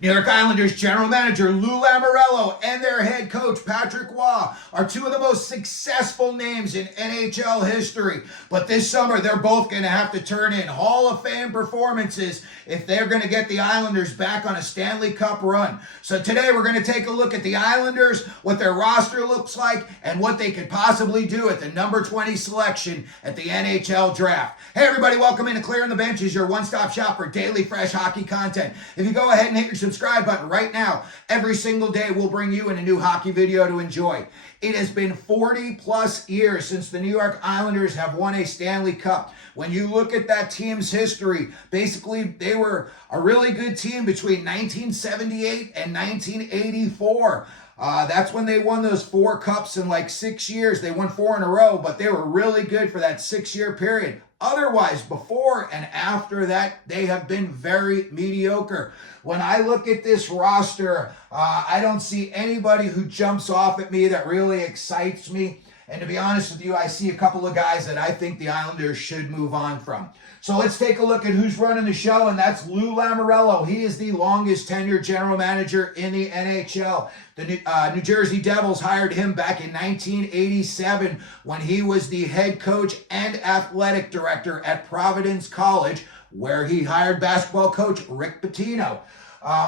New York Islanders general manager Lou Lamoriello and their head coach Patrick Roy are two of the most successful names in NHL history. But this summer, they're both going to have to turn in Hall of Fame performances if they're going to get the Islanders back on a Stanley Cup run. So today, we're going to take a look at the Islanders, what their roster looks like, and what they could possibly do at the number 20 selection at the NHL draft. Hey, everybody, welcome into Clearing the Benches, your one-stop shop for daily fresh hockey content. If you go ahead and hit your subscribe button right now, every single day we'll bring you in a new hockey video to enjoy. It has been 40 plus years since the New York Islanders have won a Stanley Cup. When you look at that team's history, basically they were a really good team between 1978 and 1984. That's when they won those 4 cups in like 6 years. They won 4 in a row, but they were really good for that 6-year period. Otherwise, before and after that, they have been very mediocre. When I look at this roster, I don't see anybody who jumps off at me that really excites me. And to be honest with you, I see a couple of guys that I think the Islanders should move on from. So let's take a look at who's running the show, and that's Lou Lamoriello. He is the longest tenured general manager in the NHL. The New Jersey Devils hired him back in 1987 when he was the head coach and athletic director at Providence College, where he hired basketball coach Rick Pitino.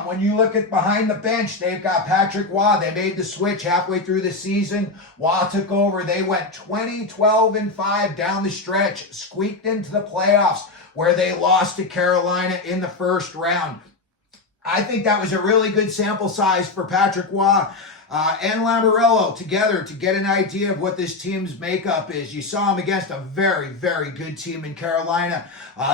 When you look at behind the bench, they've got Patrick Roy. They made the switch halfway through the season. Roy took over. They went 20-12-5 down the stretch, squeaked into the playoffs where they lost to Carolina in the first round. I think that was a really good sample size for Patrick Roy and Lamoriello together to get an idea of what this team's makeup is. You saw them against a very, very good team in Carolina.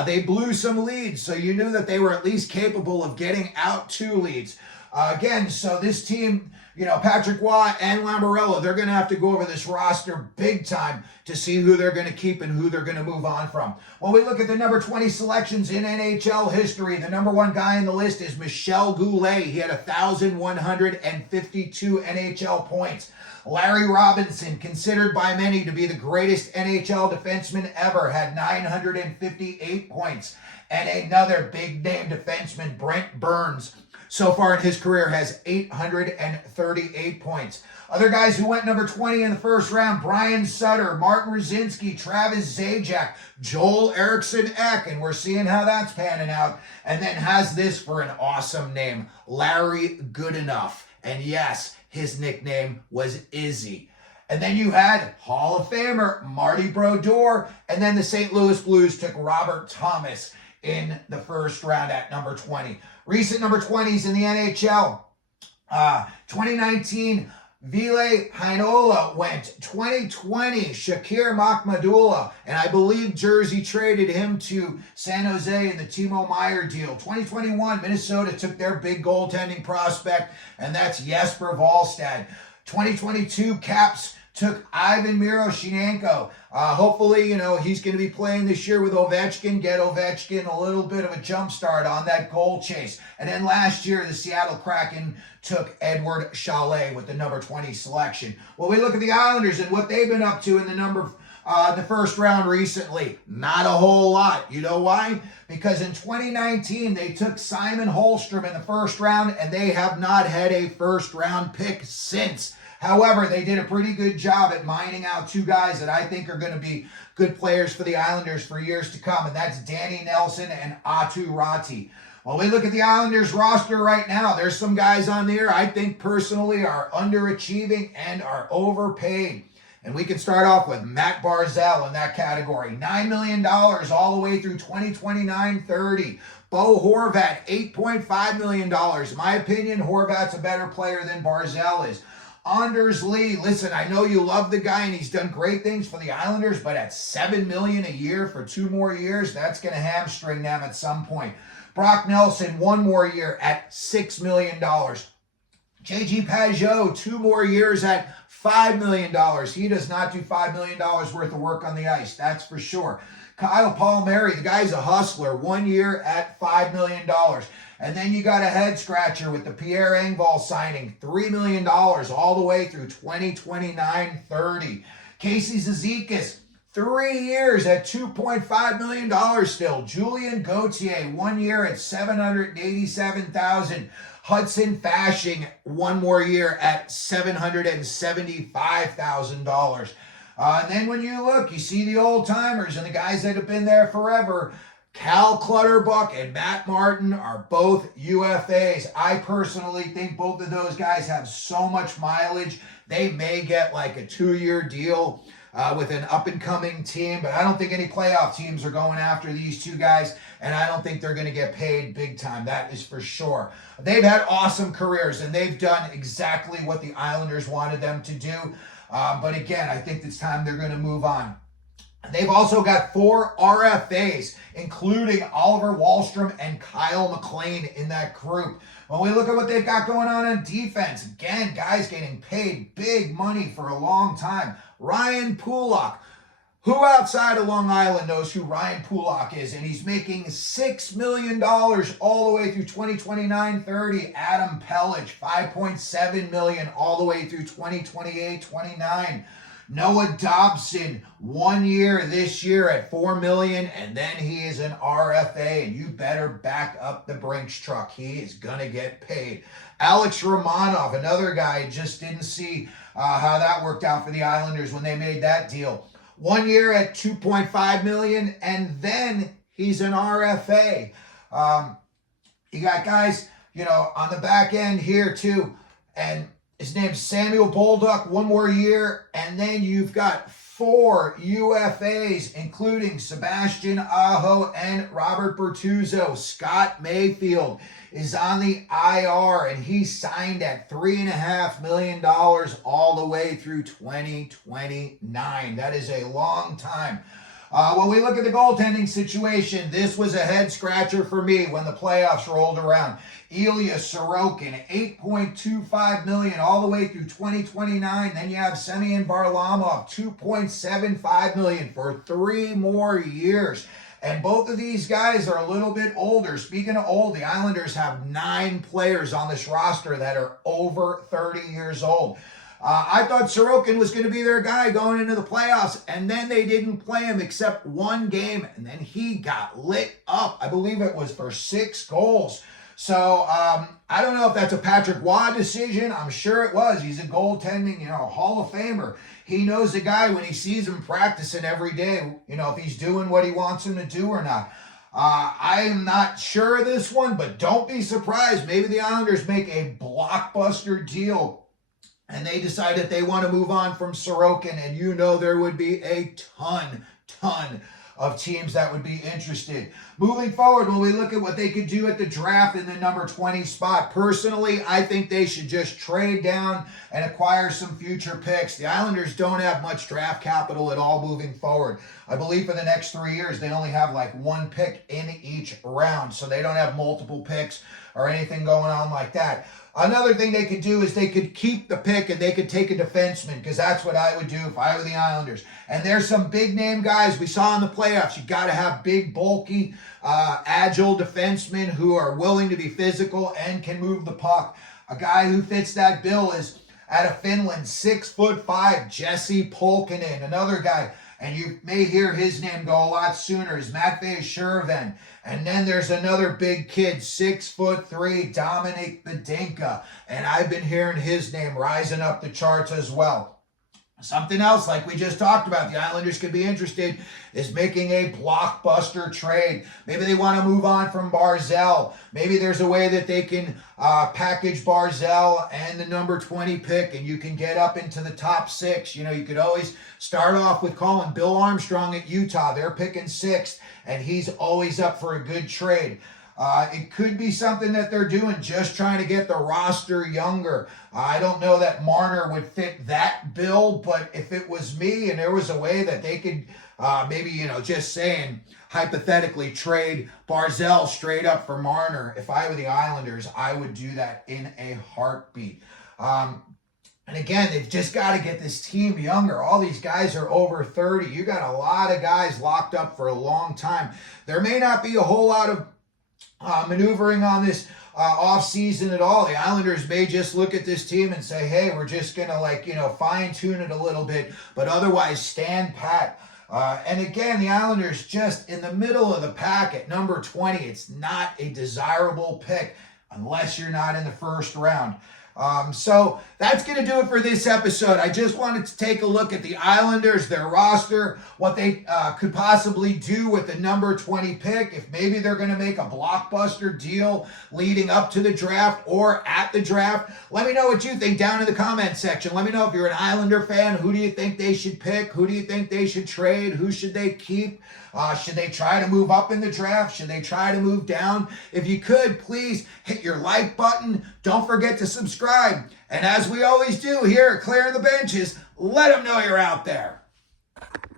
They blew some leads, so you knew that they were at least capable of getting out 2 leads. Again, so this team, Patrick Roy and Lamoriello, they're going to have to go over this roster big time to see who they're going to keep and who they're going to move on from. When we look at the number 20 selections in NHL history, the number 1 guy in the list is Michel Goulet. He had 1,152 NHL points. Larry Robinson, considered by many to be the greatest NHL defenseman ever, had 958 points. And another big-name defenseman, Brent Burns, so far in his career has 838 points. Other guys who went number 20 in the first round, Brian Sutter, Martin Ruzinski, Travis Zajac, Joel Eriksson-Ek, and we're seeing how that's panning out. And then has this for an awesome name, Larry Goodenough. And yes, his nickname was Izzy. And then you had Hall of Famer Marty Brodeur, and then the St. Louis Blues took Robert Thomas in the first round at number 20. Recent number 20s in the NHL. 2019, Ville Heinola went. 2020, Shakir Makhmadullah. And I believe Jersey traded him to San Jose in the Timo Meier deal. 2021, Minnesota took their big goaltending prospect, and that's Jesper Wallstad. 2022, Caps took Ivan Miroshnichenko. Hopefully, he's going to be playing this year with Ovechkin, get Ovechkin a little bit of a jump start on that goal chase. And then last year, the Seattle Kraken took Edward Chalet with the number 20 selection. Well, we look at the Islanders and what they've been up to in the first round recently. Not a whole lot. You know why? Because in 2019, they took Simon Holmstrom in the first round, and they have not had a first-round pick since. However, they did a pretty good job at mining out 2 guys that I think are going to be good players for the Islanders for years to come, and that's Danny Nelson and Atu Ratti. Well, we look at the Islanders roster right now. There's some guys on there I think personally are underachieving and are overpaid. And we can start off with Matt Barzal in that category. $9 million all the way through 2029-30. Bo Horvat, $8.5 million. In my opinion, Horvat's a better player than Barzal is. Anders Lee, listen, I know you love the guy and he's done great things for the Islanders, but at $7 million a year for 2 more years, that's going to hamstring them at some point. Brock Nelson, 1 more year at $6 million. JG Pageau, 2 more years at $5 million. He does not do $5 million worth of work on the ice, that's for sure. Kyle Palmieri, the guy's a hustler, 1 year at $5 million. And then you got a head scratcher with the Pierre Engvall signing, $3 million all the way through 2029-30. Casey Zizekas, 3 years at $2.5 million still. Julian Gauthier, 1 year at $787,000. Hudson Fashing, 1 more year at $775,000. And then when you look, you see the old timers and the guys that have been there forever. Cal Clutterbuck and Matt Martin are both UFAs. I personally think both of those guys have so much mileage. They may get like a 2-year deal with an up-and-coming team, but I don't think any playoff teams are going after these two guys, and I don't think they're going to get paid big time. That is for sure. They've had awesome careers, and they've done exactly what the Islanders wanted them to do. But again, I think it's time they're going to move on. They've also got 4 RFAs, including Oliver Wahlstrom and Kyle McLean in that group. When we look at what they've got going on defense, again, guys getting paid big money for a long time. Ryan Pulock, who outside of Long Island knows who Ryan Pulock is, and he's making $6 million all the way through 2029-30. Adam Pellich, $5.7 million all the way through 2028-29. Noah Dobson, 1 year this year at $4 million, and then he is an RFA, and you better back up the Brinks truck. He is gonna get paid. Alex Romanov, another guy, just didn't see how that worked out for the Islanders when they made that deal. 1 year at $2.5 million, and then he's an RFA. You got guys, on the back end here too, and his name's Samuel Bolduc, 1 more year, and then you've got 4 UFAs, including Sebastian Aho and Robert Bertuzzo. Scott Mayfield is on the IR, and he signed at $3.5 million all the way through 2029. That is a long time. When we look at the goaltending situation, this was a head-scratcher for me when the playoffs rolled around. Ilya Sorokin, $8.25 million all the way through 2029. Then you have Semyon Varlamov, $2.75 million for 3 more years. And both of these guys are a little bit older. Speaking of old, the Islanders have 9 players on this roster that are over 30 years old. I thought Sorokin was going to be their guy going into the playoffs, and then they didn't play him except 1 game, and then he got lit up. I believe it was for 6 goals. So I don't know if that's a Patrick Waugh decision. I'm sure it was. He's a goaltending, Hall of Famer. He knows the guy when he sees him practicing every day, if he's doing what he wants him to do or not. I am not sure of this one, but don't be surprised. Maybe the Islanders make a blockbuster deal and they decide that they want to move on from Sorokin, and there would be a ton of teams that would be interested. Moving forward, when we look at what they could do at the draft in the number 20 spot, personally, I think they should just trade down and acquire some future picks. The Islanders don't have much draft capital at all moving forward. I believe for the next 3 years, they only have like 1 pick in each round, so they don't have multiple picks or anything going on like that. Another thing they could do is they could keep the pick and they could take a defenseman, because that's what I would do if I were the Islanders. And there's some big name guys we saw in the playoffs. You got to have big, bulky, agile defensemen who are willing to be physical and can move the puck. A guy who fits that bill is out of Finland, 6'5", Jesse Pulkkinen. Another guy, and you may hear his name go a lot sooner, is Matvei Shervin. And then there's another big kid, 6'3", Dominic Bedinka. And I've been hearing his name rising up the charts as well. Something else, like we just talked about, the Islanders could be interested, is making a blockbuster trade. Maybe they want to move on from Barzal. Maybe there's a way that they can package Barzal and the number 20 pick, and you can get up into the top 6. You could always start off with calling Bill Armstrong at Utah. They're picking 6th, and he's always up for a good trade. It could be something that they're doing, just trying to get the roster younger. I don't know that Marner would fit that bill, but if it was me and there was a way that they could maybe, just saying, hypothetically trade Barzal straight up for Marner, if I were the Islanders, I would do that in a heartbeat. And again, they've just got to get this team younger. All these guys are over 30. You got a lot of guys locked up for a long time. There may not be a whole lot of maneuvering on this off season at all. The Islanders may just look at this team and say, hey, we're just going to fine tune it a little bit, but otherwise stand pat. And again, the Islanders just in the middle of the pack at number 20. It's not a desirable pick unless you're not in the first round. So that's going to do it for this episode. I just wanted to take a look at the Islanders, their roster, what they could possibly do with the number 20 pick, if maybe they're going to make a blockbuster deal leading up to the draft or at the draft. Let me know what you think down in the comment section. Let me know if you're an Islander fan. Who do you think they should pick? Who do you think they should trade? Who should they keep? Should they try to move up in the draft? Should they try to move down? If you could, please hit your like button. Don't forget to subscribe. And as we always do here at Clearing the Benches, let them know you're out there.